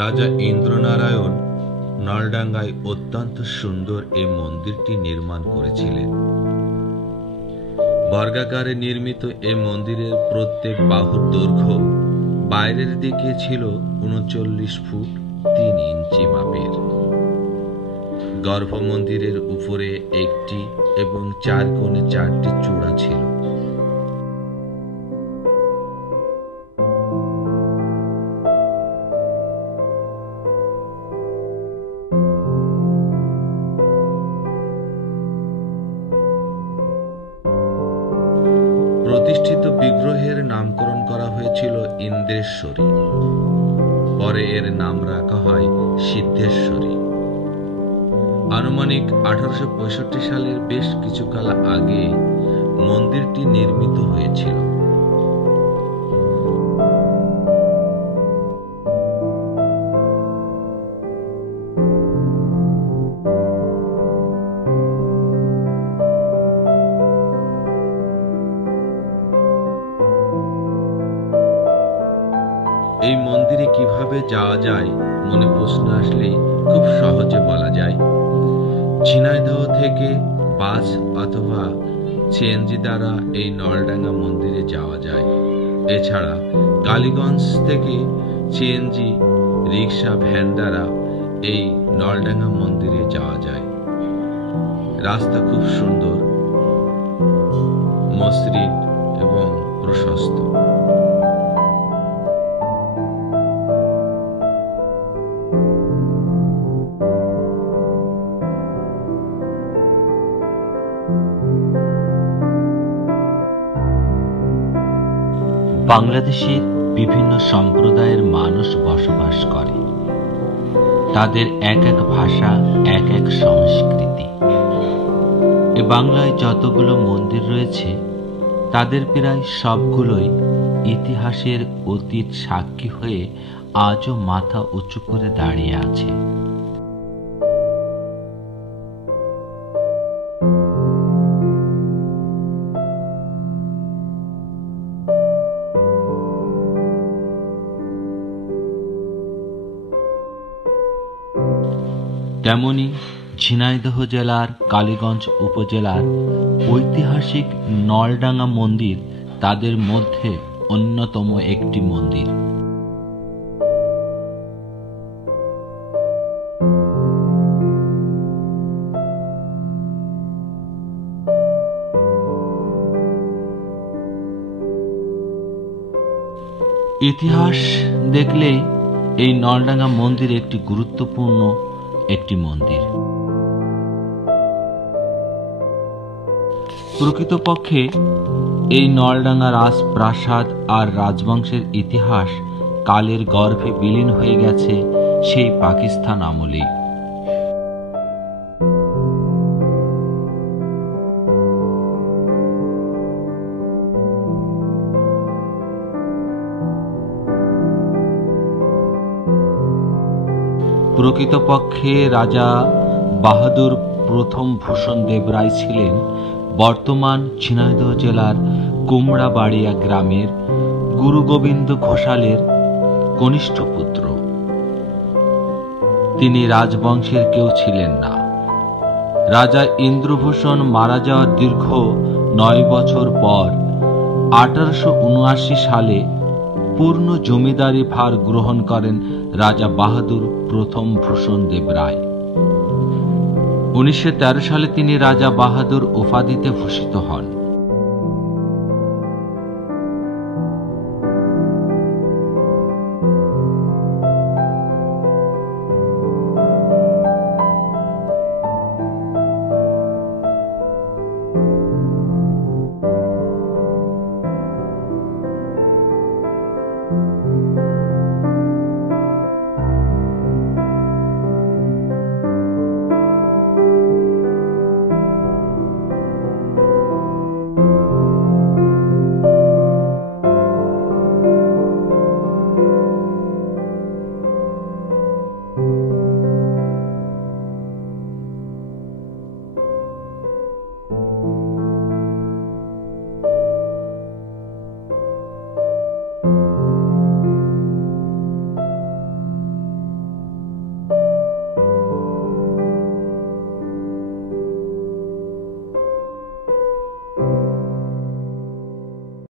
রাজা ইন্দ্রনারায়ণ নলডাঙ্গায় অত্যন্ত সুন্দর এই মন্দিরটি নির্মাণ করেছিলেন। বর্গাকারে নির্মিত এই মন্দিরের প্রত্যেক বাহুর দৈর্ঘ্য বাইরের দিকে ছিল ৩৯ ফুট ৩ ইঞ্চি মাপের। গর্ভ মন্দিরের উপরে একটি এবং ৪ কোণে ৪টি চূড়া ছিল। প্রতিষ্ঠিত বিগ্রহের নামকরণ করা হয়েছিল ইন্দ্রেশ্বরী, পরে এর নাম রাখা হয় সিদ্ধেশ্বরী। আনুমানিক 1865 সালের বেশ কিছুকাল আগে মন্দিরটি নির্মিত হয়েছিল। এই মন্দিরে কিভাবে যাওয়া যায় মনে প্রশ্ন আসলেই খুব সহজে বলা যায়। ঝিনাইদহ থেকে বাস অথবা সিএনজি দ্বারা এই নলডাঙ্গা মন্দিরে যাওয়া যায়। এছাড়া কালীগঞ্জ থেকে সিএনজি, রিক্সা, ভ্যান দ্বারা এই নলডাঙ্গা মন্দিরে যাওয়া যায়। রাস্তা খুব সুন্দর, মসৃণ এবং প্রশস্ত। বাংলাদেশে বিভিন্ন সম্প্রদায়ের মানুষ বসবাস করে। তাদের এক এক ভাষা, এক এক সংস্কৃতি। এ বাংলায় যতগুলো মন্দির রয়েছে তাদের প্রায় সবগুলোই ইতিহাসের অতীত সাক্ষী হয়ে আজও মাথা উঁচু করে দাঁড়িয়ে আছে। তেমনি ঝিনাইদহ জেলার কালীগঞ্জ উপজেলার ঐতিহাসিক নলডাঙ্গা মন্দির তাদের মধ্যে অন্যতম একটি মন্দির। ইতিহাস দেখলেই এই নলডাঙ্গা মন্দির একটি গুরুত্বপূর্ণ একটি মন্দির। প্রকৃতপক্ষে এই নলডাঙ্গা রাজপ্রাসাদ আর রাজবংশের ইতিহাস কালের গর্ভে বিলীন হয়ে গেছে সেই পাকিস্তান আমলেই। প্রকৃতপক্ষে রাজা বাহাদুর প্রথম ভূষণ দেবরায় ছিলেন বর্তমান ঝিনাইদহ জেলার কুমড়াবাড়িয়া গ্রামের গুরু গোবিন্দ ঘোষালের কনিষ্ঠ পুত্র। তিনি রাজবংশের কেউ ছিলেন না। রাজা ইন্দ্রভূষণ মারা যাওয়ার দীর্ঘ 9 বছর পর 1879 সালে পূর্ণ জমিদারি ভার গ্রহণ করেন রাজা বাহাদুর প্রথম ভূষণ দেবরায়। 1913 সালে তিনি রাজা বাহাদুর উপাধিতে ভূষিত হন।